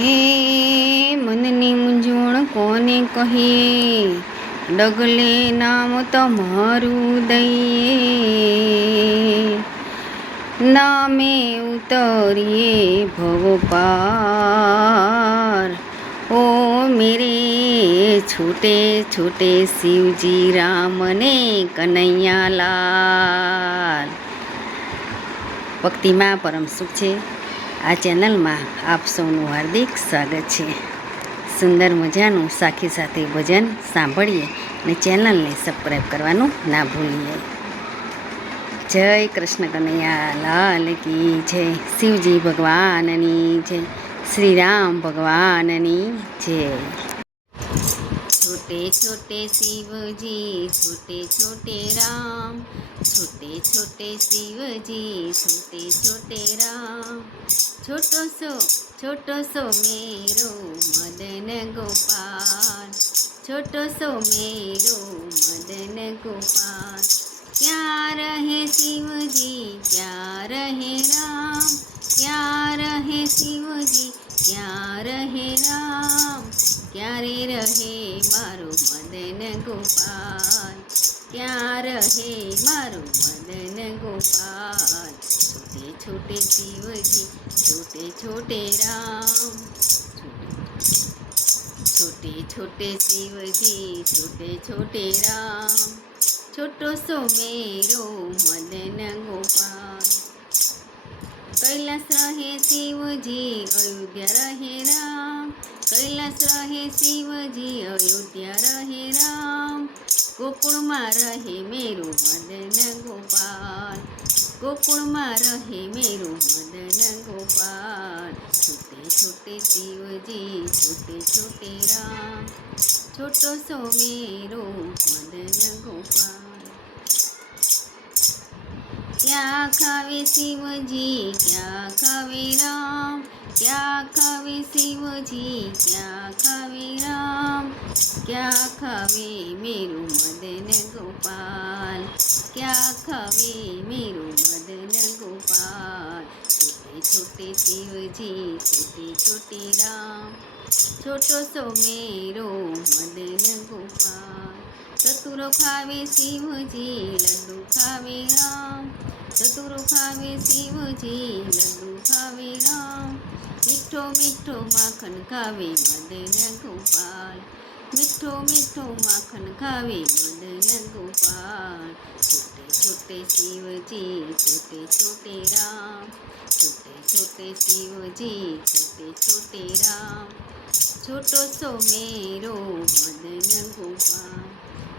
હે મનની મૂંઝવણ કોને કહીએ, ડગલે નામ તમારું દઈએ, નામે ઉતરીએ ભવ પાર। ओ मेरे छोटे छोटे शिवजी राम ने कन्हैया लाल। ભક્તિમાં પરમ સુખ છે। આ ચેનલમાં આપ સૌનું હાર્દિક સ્વાગત છે। સુંદર મજાનું સાખી સાથે ભજન સાંભળીએ અને ચેનલને સબસ્ક્રાઈબ કરવાનું ના ભૂલીએ। જય કૃષ્ણ કનૈયા લાલ કી જય, શિવજી ભગવાનની જય, श्री राम भगवाननी जय। छोटे छोटे शिव जी छोटे छोटे राम, छोटे छोटे शिव जी छोटे छोटे राम, छोटो सो मेरो मदन गोपाल, छोटो सो मेरो मदन गोपाल। क्या रहे शिव जी क्या रहे राम, क्या रहे शिव जी क्या रहे राम, क्यारे रहे मारो मदन गोपाल, क्या रहे मारो मदन गोपाल। छोटे छोटे शिव जी छोटे छोटे राम, छोटे छोटे शिव जी छोटे छोटे राम, छोटो सो मेरो मदन गोपाल। कैलाश रहे शिवजी अयोध्या रहे राम, कैलाश रहे शिवजी अयोध्या रहे राम, गोकुल में रहे मेरो मदन गोपाल, गोकुल में रहे मेरो मदन गोपाल। छोटे छोटे शिवजी छोटे छोटे राम, छोटो सो मेरो मदन गोपाल। क्या खावे शिवजी क्या खावे राम, क्या खावे शिवजी क्या खावे राम, क्या खावे मेरो मदन गोपाल, क्या खावे मेरो मदन गोपाल। छोटे छोटे शिवजी छोटे छोटे राम, छोटो सो मेरो मदन गोपाल। चतुरो खावे शिवजी लड्डू खावे राम, चतुरो खावे शिवजी लड्डू खावे राम, मीठो मीठो माखन खावे मदन गोपाल, मीठो मीठो माखन खावे मदन गोपाल। छोटे छोटे शिवजी छोटे छोटे राम, छोटे छोटे शिवजी छोटे छोटे राम, छोटो सो मेरो मदन गोपाल।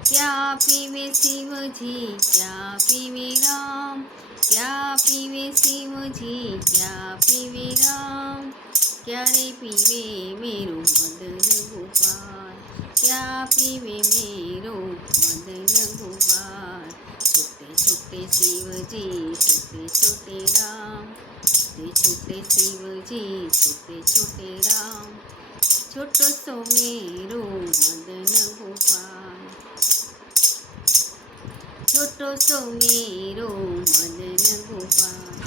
क्या पीवे शिवजी क्या पीवे राम, क्या पीवे शिवजी क्या पीवे राम, क्या रे पीवे मेरो मदन गोपाल, क्या पीवे मेरो मदन गोपाल। छोटे छोटे शिवजी छोटे छोटे राम, छोटे छोटे शिवजी छोटे छोटे राम, छोटो सो मेरो मदन गोपाल, छोटो सो मेरो मदन गोपाल।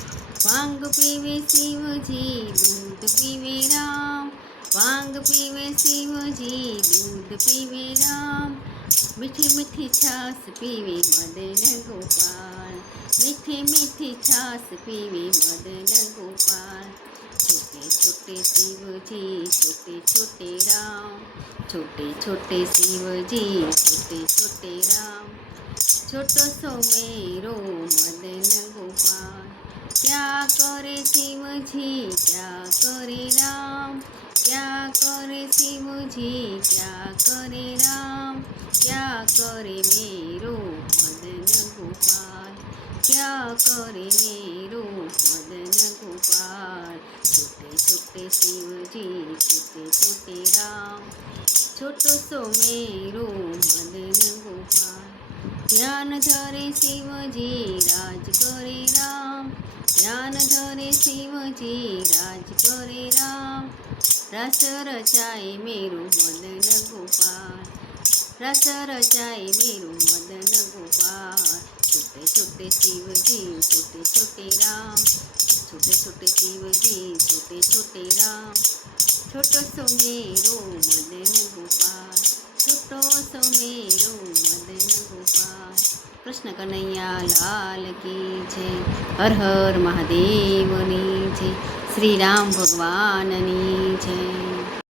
भांग पीवे शिवजी दूध पीवे राम, भांग पीवे शिवजी दूध पीवे राम, मीठी मीठी छाछ पीवे मदन गोपाल, मीठी मीठी छाछ पीवे मदन गोपाल। छोटे छोटे शिवजी छोटे छोटे राम, छोटे छोटे शिवजी छोटे छोटे राम, छोटो सो मेरो मदन गोपाल। क्या करे शिवजी क्या करे राम, क्या करे शिवजी क्या करे राम, क्या करे मेरो मदन गोपाल, क्या करे मेरो मदन गोपाल। छोटे छोटे शिवजी छोटे छोटे राम, छोटो सो मेरो मदन गोपाल। ध्यान धरे शिवजी राज करे राम, ध्यान धरे शिवजी राज करे राम, रस रचाए मेरो मदन गोपाल, रस रचाए मेरो मदन गोपाल। छोटे छोटे शिवजी छोटे छोटे राम, छोटे छोटे शिवजी छोटे छोटे राम, છોટો સુમેરો મદન ગોપાલ, છોટો સુમેરો મદન ગોપાલ. કૃષ્ણ કનૈયા લાલ કી જય. હર હર મહાદેવની જય. શ્રી રામ ભગવાનની જય.